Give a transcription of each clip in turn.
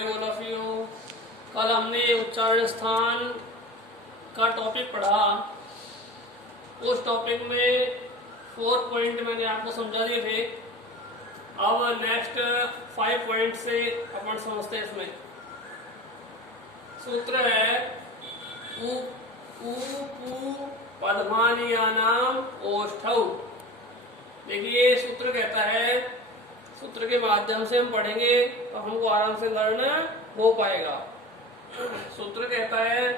Morning all of you. कल हमने उच्चारण स्थान का टॉपिक पढ़ा। उस टॉपिक में 4 पॉइंट मैंने आपको समझा दिए थे। अब नेक्स्ट 5 पॉइंट से अपन समझते हैं। इसमें सूत्र है उ पू पद्मानियानाम ओष्ठौ। देखिए सूत्र कहता है, सूत्र के माध्यम से हम पढ़ेंगे तो हमको आराम से लर्न हो पाएगा। सूत्र कहता है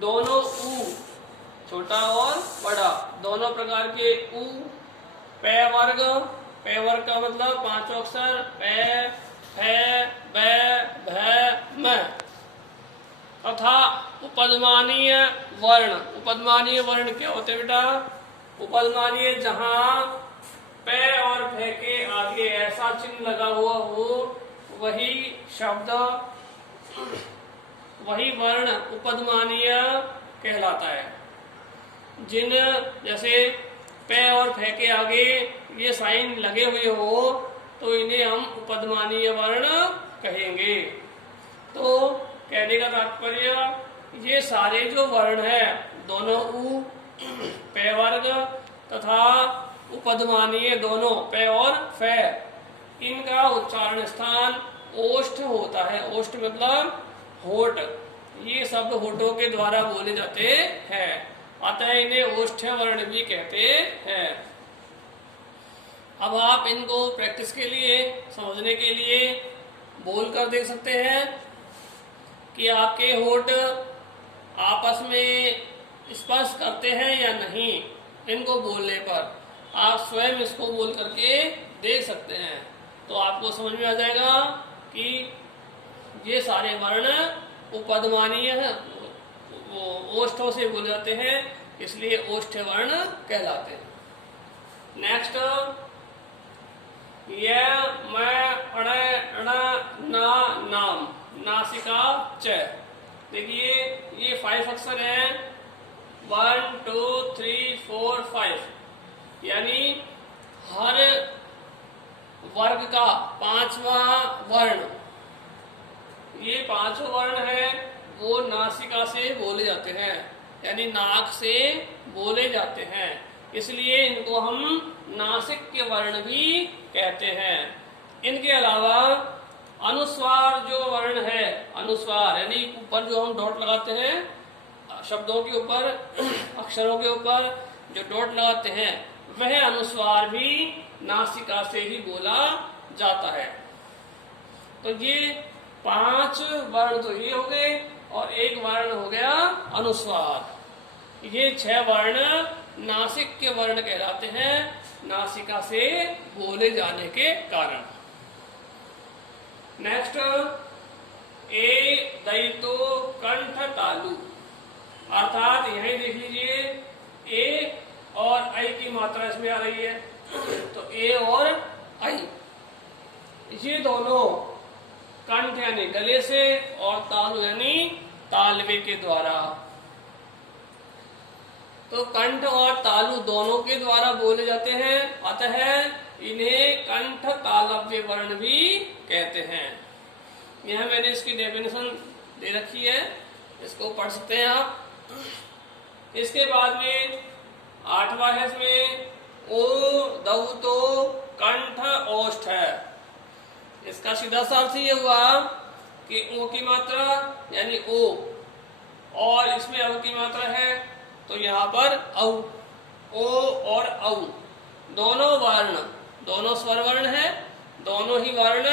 दोनों उ, छोटा और बड़ा, दोनों प्रकार के उ, पे वर्ग का मतलब 5 अक्षर पे, फे, बे, भे, म, तथा उपदमानीय वर्ण। उपदमानीय वर्ण क्या होते हैं बेटा? उपदमानीय जहां पे और फे के आगे ऐसा चिन्ह लगा हुआ हो, वही शब्द, वही वर्ण उपदमानीय कहलाता है। जिन जैसे पे और फे के आगे ये साइन लगे हुए हो तो इन्हें हम उपदमानीय वर्ण कहेंगे। तो कहने का तात्पर्य ये सारे जो वर्ण है, दोनों उ, पे वर्ग तथा उपदमानीय दोनों पे और फे, इनका उच्चारण स्थान ओष्ठ होता है। ओष्ठ मतलब होठ। ये शब्द होठों के द्वारा बोले जाते हैं, अतः इन्हें ओष्ठ वर्ण भी कहते हैं। अब आप इनको प्रैक्टिस के लिए, समझने के लिए बोल कर देख सकते हैं कि आपके होठ आपस में स्पर्श करते हैं या नहीं। इनको बोलने पर आप स्वयं इसको बोल करके देख सकते हैं, तो आपको समझ में आ जाएगा कि ये सारे वर्ण उपदमानीय है, वो ओष्ठों से बोले जाते हैं, इसलिए ओष्ठ वर्ण कहलाते हैं। नेक्स्ट य, मैं, अण, अण, ना, नाम, नासिका, च। देखिए ये 5 अक्षर हैं, 1 2 3 4 5, यानी हर वर्ग का 5वां वर्ण, ये 5 वर्ण है वो नासिका से बोले जाते हैं, यानी नाक से बोले जाते हैं, इसलिए इनको हम नासिक के वर्ण भी कहते हैं। इनके अलावा अनुस्वार जो वर्ण है, अनुस्वार यानी ऊपर जो हम डॉट लगाते हैं शब्दों के ऊपर, अक्षरों के ऊपर जो डॉट लगाते हैं, वह अनुस्वार भी नासिका से ही बोला जाता है। तो ये 5 वर्ण तो ये हो गए और एक वर्ण हो गया अनुस्वार। ये 6 वर्ण नासिक के वर्ण कहलाते हैं, नासिका से बोले जाने के कारण। नेक्स्ट ए दैतो कंठ तालु, अर्थात यही देख लीजिए ए और आई की मात्रा इसमें आ रही है, तो ए और आई ये दोनों कंठ यानी गले से और तालु यानी तालवे के द्वारा। तो कंठ और तालु दोनों के द्वारा बोले जाते हैं, अतः इन्हें कंठ तालव्य वर्ण भी कहते हैं। यह मैंने इसकी डेफिनेशन दे रखी है, इसको पढ़ सकते हैं आप। इसके बाद में 8वां है, इसमें ओ दौतो कंठ ओष्ठ है। इसका सीधा सा अर्थ ये हुआ कि ओ की मात्रा यानी ओ, और इसमें औ की मात्रा है, तो यहाँ पर औ, ओ और औ दोनों वर्ण, दोनों स्वर वर्ण है, दोनों ही वर्ण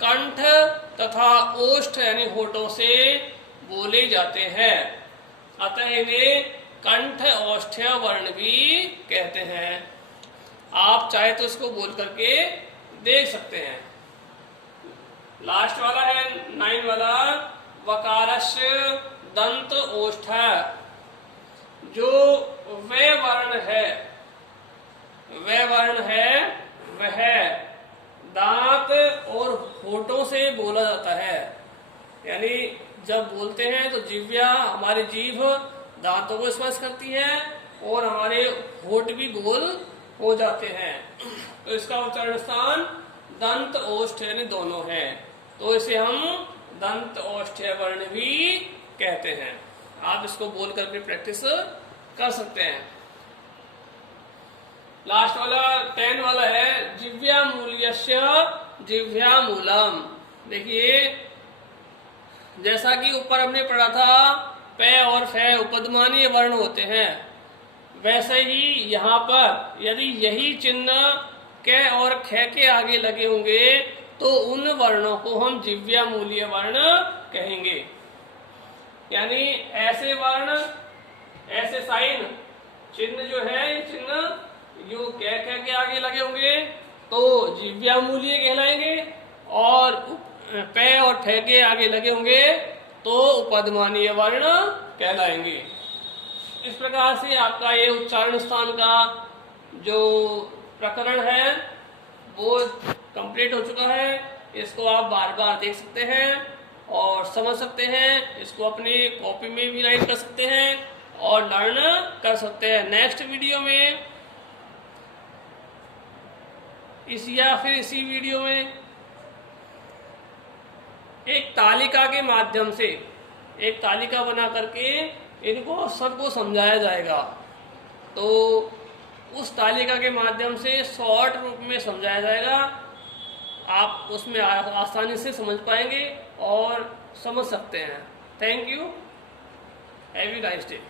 कंठ तथा ओष्ठ यानी होठों से बोले जाते हैं, अतः इन्हें कंठ ओष्ठ्य वर्ण भी कहते हैं। आप चाहे तो इसको बोल करके देख सकते हैं। लास्ट वाला है 9 वाला, वकारस्य दंत ओष्ठ, जो वे वर्ण है, वह दांत और होठों से बोला जाता है। यानी जब बोलते हैं तो जिह्वा, हमारी जीभ दांतों को स्पर्श करती है और हमारे होठ भी गोल हो जाते हैं, तो इसका उच्चारण स्थान दंत ओष्ठ यानी दोनों है। तो इसे हम दंत औष्ठ्य वर्ण भी कहते हैं। आप इसको बोल करके प्रैक्टिस कर सकते हैं। लास्ट वाला 10 वाला है जिह्वामूल्यस्य जिह्वामूलम। देखिए, जैसा कि ऊपर हमने पढ़ा था प और फ उपध्मानीय वर्ण होते हैं, वैसे ही यहाँ पर यदि यही चिन्ह क और ख के आगे लगे होंगे तो उन वर्णों को हम जिह्वामूल्य वर्ण कहेंगे। यानी ऐसे वर्ण, ऐसे साइन चिन्ह जो है, ये चिन्ह जो क के आगे लगे होंगे तो जिह्वामूल्य कहलाएंगे, और प और ठ के आगे लगे होंगे तो उपध्मानीय वर्ण कहलाएंगे। इस प्रकार से आपका ये उच्चारण स्थान का जो प्रकरण है वो कंप्लीट हो चुका है। इसको आप बार बार देख सकते हैं और समझ सकते हैं। इसको अपनी कॉपी में भी राइट कर सकते हैं और लर्न कर सकते हैं। नेक्स्ट वीडियो में इसी वीडियो में एक तालिका के माध्यम से, एक तालिका बना करके इनको सबको समझाया जाएगा। तो उस तालिका के माध्यम से शॉर्ट रूप में समझाया जाएगा, आप उसमें आसानी से समझ पाएंगे और समझ सकते हैं। Thank you, have a nice day.